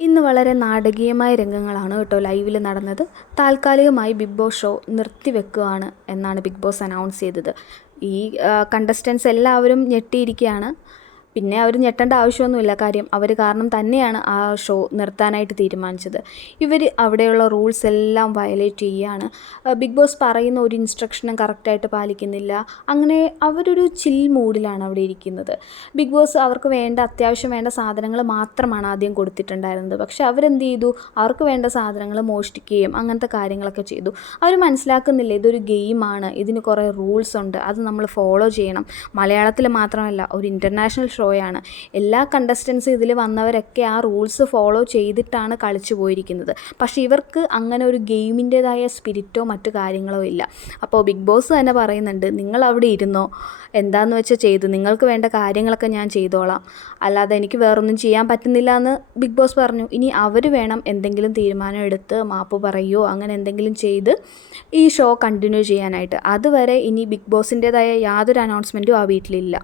ഇന്ന് വളരെ നാടകീയമായ രംഗങ്ങളാണ് കേട്ടോ ലൈവിൽ നടന്നത്. താൽക്കാലികമായി ബിഗ് ബോസ് ഷോ നിർത്തിവെക്കുകയാണ് എന്നാണ് ബിഗ് ബോസ് അനൗൺസ് ചെയ്തത്. ഈ കണ്ടസ്റ്റൻസ് എല്ലാവരും ഞെട്ടിയിരിക്കുകയാണ്. പിന്നെ അവർ ഞെട്ടേണ്ട ആവശ്യമൊന്നുമില്ല. കാര്യം അവർ കാരണം തന്നെയാണ് ആ ഷോ നിർത്താനായിട്ട് തീരുമാനിച്ചത്. ഇവർ അവിടെയുള്ള റൂൾസ് എല്ലാം വയലേറ്റ് ചെയ്യുകയാണ് ബിഗ് ബോസ് പറയുന്ന ഒരു ഇൻസ്ട്രക്ഷനും കറക്റ്റായിട്ട് പാലിക്കുന്നില്ല. അങ്ങനെ അവരൊരു ചിൽ മൂഡിലാണ് അവിടെ ഇരിക്കുന്നത്. ബിഗ് ബോസ് അവർക്ക് വേണ്ട അത്യാവശ്യം വേണ്ട സാധനങ്ങൾ മാത്രമാണ് ആദ്യം കൊടുത്തിട്ടുണ്ടായിരുന്നത്. പക്ഷേ അവരെന്ത് ചെയ്തു? അവർക്ക് വേണ്ട സാധനങ്ങൾ മോഷ്ടിക്കുകയും അങ്ങനത്തെ കാര്യങ്ങളൊക്കെ ചെയ്തു. അവർ മനസ്സിലാക്കുന്നില്ല ഇതൊരു ഗെയിമാണ്. ഇതിന് കുറേ റൂൾസ് ഉണ്ട്. അത് നമ്മൾ ഫോളോ ചെയ്യണം. മലയാളത്തിൽ മാത്രമല്ല ഒരു ഇന്റർനാഷണൽ ഷോയാണ്. എല്ലാ കണ്ടസ്റ്റൻസും ഇതിൽ വന്നവരൊക്കെ ആ റൂൾസ് ഫോളോ ചെയ്തിട്ടാണ് കളിച്ചു പോയിരിക്കുന്നത്. പക്ഷേ ഇവർക്ക് അങ്ങനെ ഒരു ഗെയിമിന്റേതായ സ്പിരിറ്റോ മറ്റു കാര്യങ്ങളോ ഇല്ല. അപ്പോൾ ബിഗ് ബോസ് തന്നെ പറയുന്നുണ്ട് നിങ്ങൾ അവിടെ ഇരുന്നോ? എന്താണെന്ന് വെച്ചാൽ ചെയ്തു? നിങ്ങൾക്ക് വേണ്ട കാര്യങ്ങളൊക്കെ ഞാൻ ചെയ്തോളാം. അല്ലാതെ എനിക്ക് വേറൊന്നും ചെയ്യാൻ പറ്റുന്നില്ല എന്ന് ബിഗ് ബോസ് പറഞ്ഞു. ഇനി അവർ വേണം എന്തെങ്കിലും തീരുമാനം എടുത്ത് മാപ്പ് പറയുകയോ അങ്ങനെ എന്തെങ്കിലും ചെയ്ത് ഈ ഷോ കണ്ടിന്യൂ ചെയ്യാനായിട്ട്. അതുവരെ ഇനി ബിഗ് ബോസിന്റേതായ യാതൊരു അനൗൺസ്മെന്റും ആ വീട്ടിലില്ല.